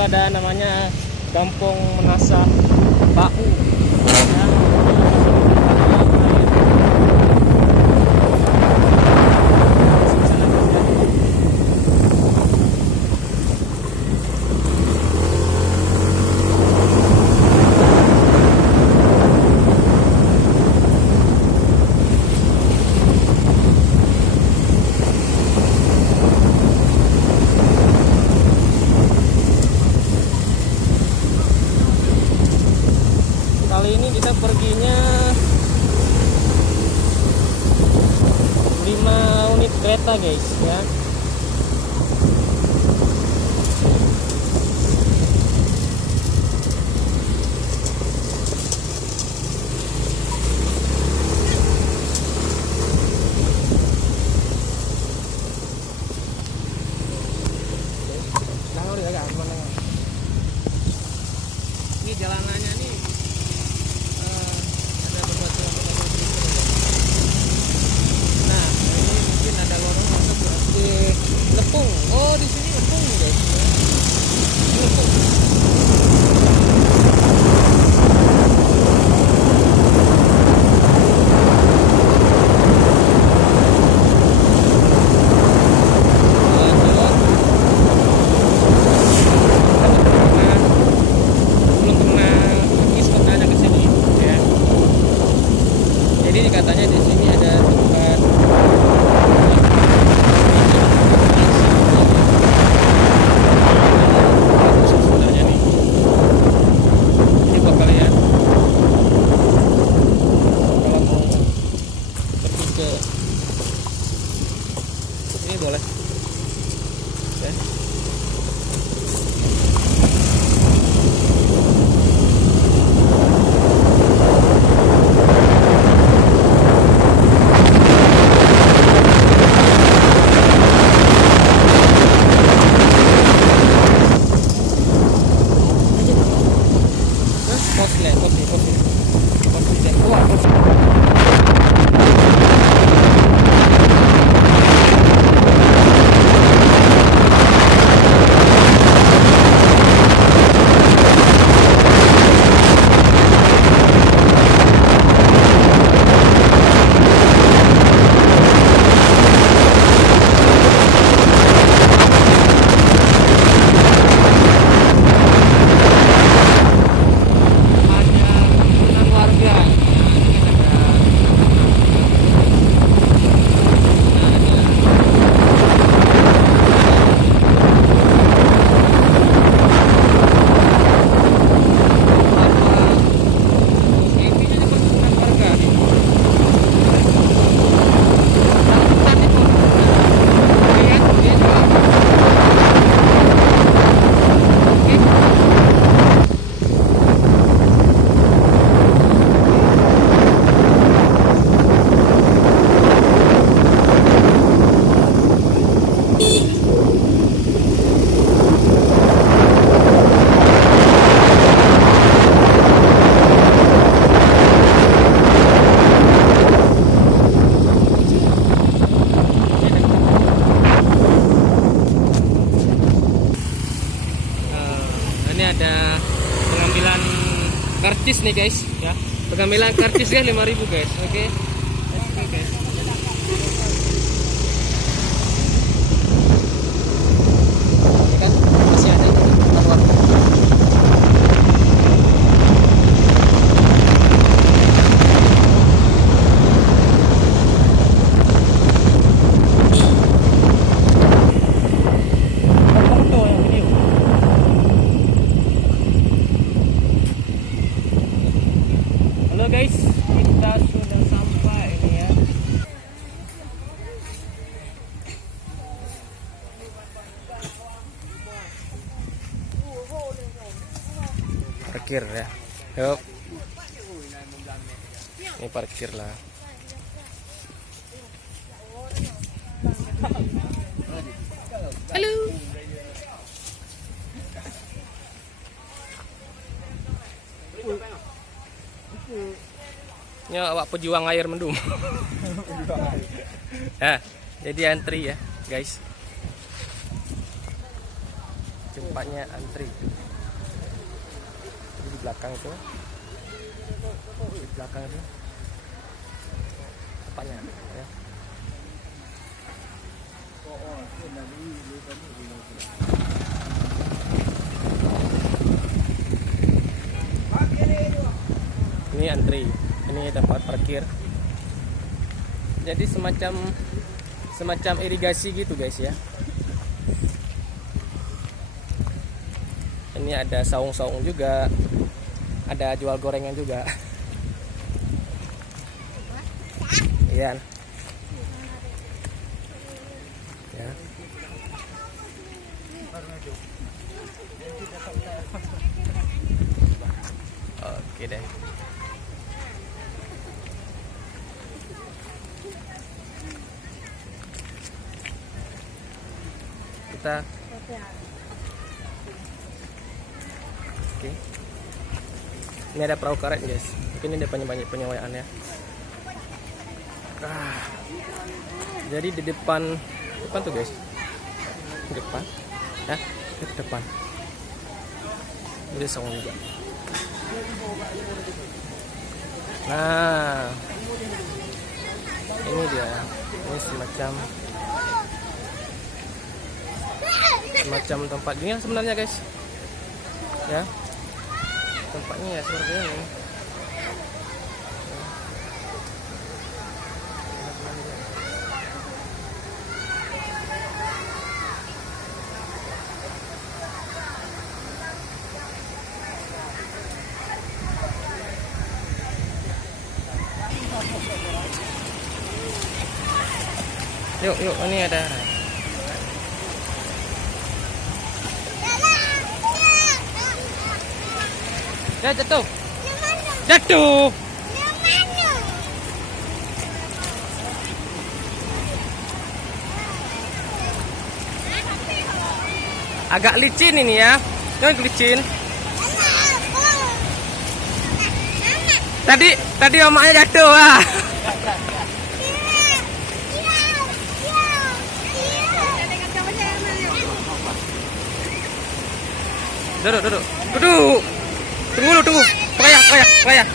juga ada namanya Kampung Menasa Bau. Ya. Kali ini kita perginya 5 unit kereta guys ya. Ini jalanannya nih ada beberapa nah ini mungkin ada lorong masuk di Lepung. Oh di sini Lepung guys. Ini Lepung. Jadi katanya di sini ada tempat sebenarnya nih. Ini buat kalian kalau mau pergi ke ini boleh. Ya. Ada pengambilan karcis nih guys ya, pengambilan karcis ya 5.000 guys. Oke. Oke guys. Ya kan masih ada tawar. Guys, kita sudah sampai ini ya. Parkir ya. Yuk. Ini parkir lah. Halo. Ya, awak pejuang air mendung. Nah, jadi antri ya, guys. tempatnya antri. Di belakang itu, tempatnya ya. Ini antri, ini tempat parkir. Jadi semacam irigasi gitu guys ya. Ini ada saung-saung juga, ada jual gorengan juga. Iya. Ya. Oke deh. Kita oke. Ini ada perahu karet guys. Mungkin ini ada penyewaan ya. Jadi di depan tuh guys. Di depan. Ya, di depan. Ini saung juga. Nah, ini dia. Ini semacam tempat gini sebenarnya guys. Ya. Tempatnya ya seperti ini. Yuk, ini ada. Ya, jatuh. Agak licin ini ya. Jangan licin. Tadi mamanya jatuh ah. Duduk. Tunggu. Payah.